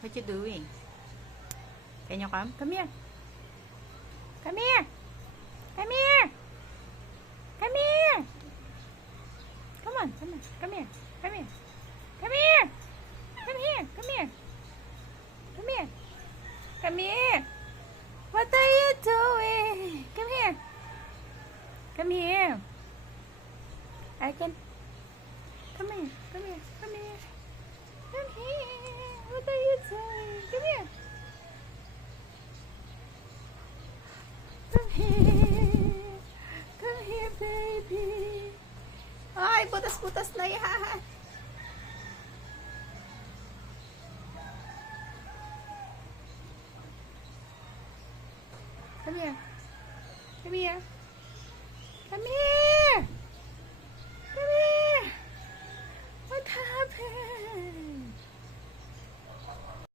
What you doing? Can you come? Come here. Come here. Come here. Come here. Come on. Come on. Come here. Come here. Come here. Come here. Come here. Come here. Come here. What are you doing? Come here. Come here. I can. Come here. Come here. Come here. Come here. What are you doing? Come here. Come here. Come here, baby. Ay, butas-butas na yan. Come here. Come here. Come here.